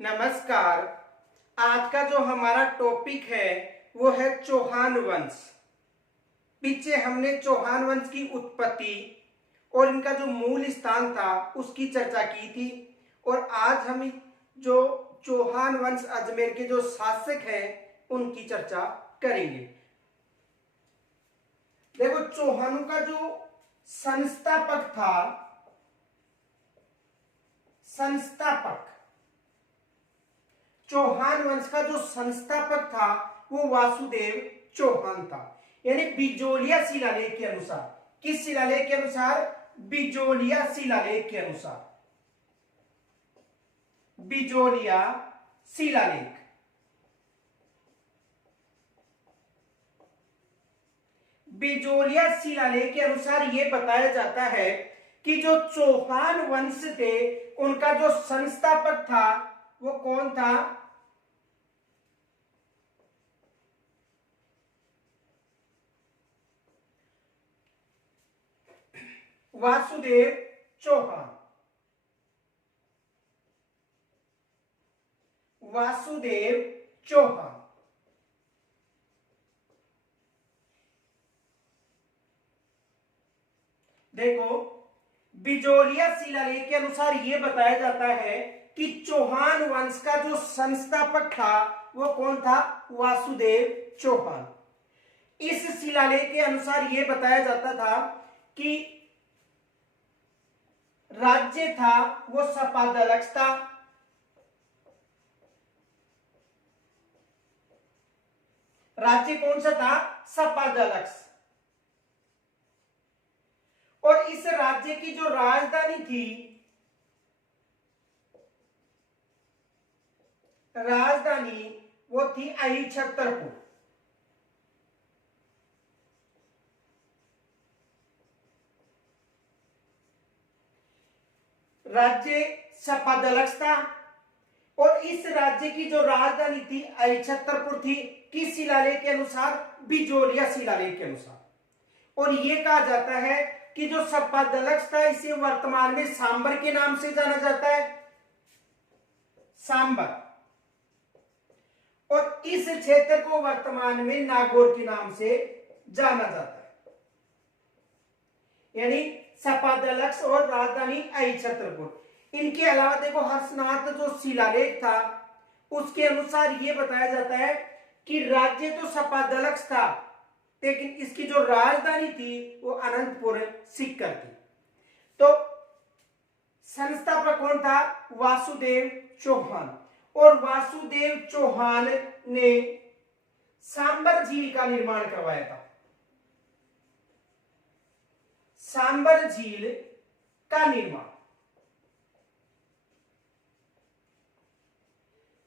नमस्कार। आज का जो हमारा टॉपिक है वो है चौहान वंश। पीछे हमने चौहान वंश की उत्पत्ति और इनका जो मूल स्थान था उसकी चर्चा की थी, और आज हम जो चौहान वंश अजमेर के जो शासक हैं उनकी चर्चा करेंगे। देखो, चौहानों का जो संस्थापक चौहान वंश का जो संस्थापक था वो वासुदेव चौहान था। यानी बिजोलिया शिलालेख के अनुसार, किस शिलालेख के अनुसार? बिजोलिया शिलालेख के अनुसार। बिजोलिया शिलालेख, बिजोलिया शिलालेख के अनुसार यह बताया जाता है कि जो चौहान वंश थे उनका जो संस्थापक था वो कौन था? वासुदेव चौहान। वासुदेव चौहान। देखो, बिजोलिया शिलालेख के अनुसार यह बताया जाता है कि चौहान वंश का जो संस्थापक था वो कौन था? वासुदेव चौहान। इस शिलालेख के अनुसार यह बताया जाता था कि राज्य था वो सपादलक्ष था। राज्य कौन सा था? सपादलक्ष। और इस राज्य की जो राजधानी थी, राजधानी वो थी अहिछत्रपुर। राज्य सपादलक्ष था और इस राज्य की जो राजधानी थी अहिछत्रपुर थी। किस शिलालेख के अनुसार? बिजोलिया शिलालेख के अनुसार। और यह कहा जाता है कि जो सपादलक्ष था इसे वर्तमान में सांबर के नाम से जाना जाता है। सांबर। और इस क्षेत्र को वर्तमान में नागौर के नाम से जाना जाता है। यानी सपादलक्ष और राजधानी अहिछत्रपुर। इनके अलावा देखो, हर्षनाथ जो शिलालेख था उसके अनुसार यह बताया जाता है कि राज्य तो सपादलक्ष था लेकिन इसकी जो राजधानी थी वो अनंतपुर सीकर थी। तो संस्थापक कौन था? वासुदेव चौहान। और वासुदेव चौहान ने सांबर झील का निर्माण करवाया था। सांबर झील का निर्माण,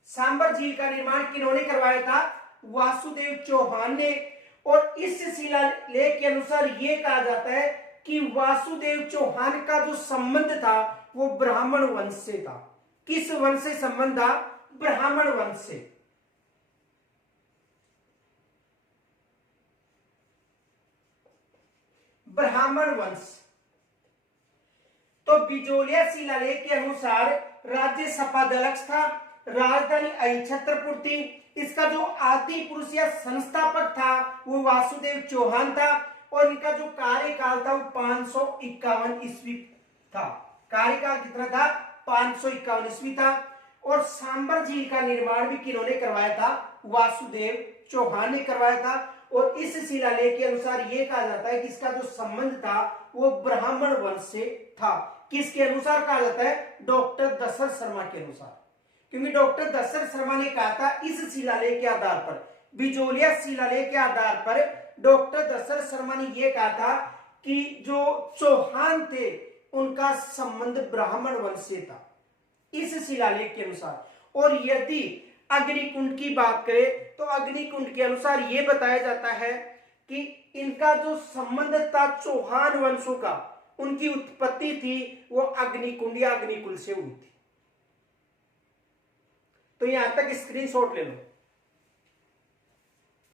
सांबर झील का निर्माण किन्होंने करवाया था? वासुदेव चौहान ने। और इस शिलालेख के अनुसार यह कहा जाता है कि वासुदेव चौहान का जो संबंध था वो ब्राह्मण वंश से था। किस वंश से संबंध था? ब्राह्मण वंश से। ब्राह्मण वंश। तो बिजोलिया शिलालेख के अनुसार राज्य सपादलक्ष था, राजधानी अहिछत्रपुर थी। इसका जो आदि पुरुष या संस्थापक था वो वासुदेव चौहान था। और इनका जो कार्यकाल था वो 551 ईस्वी था। कार्यकाल कितना था? 551 ईस्वी था। और सांबर झील का निर्माण भी किन्होंने करवाया था? वासुदेव चौहान ने करवाया था। और इस शिलालेख के अनुसार यह कहा जाता है कि इसका जो संबंध था वो ब्राह्मण वंश से था। किसके अनुसार कहा जाता है? डॉक्टर दशरथ शर्मा के अनुसार। क्योंकि डॉक्टर दशरथ शर्मा ने कहा था इस शिलालेख के आधार पर, बिजोलिया शिलालेख के आधार पर डॉक्टर दशरथ शर्मा ने यह कहा था कि जो चौहान थे उनका संबंध ब्राह्मण वंश से था, इस शिलालेख के अनुसार। और यदि अग्निकुंड की बात करें तो अग्निकुंड के अनुसार यह बताया जाता है कि इनका जो संबंध था चौहान वंशों का, उनकी उत्पत्ति थी वो अग्निकुंड या अग्निकुल से हुई थी। तो यहां तक स्क्रीनशॉट ले लो।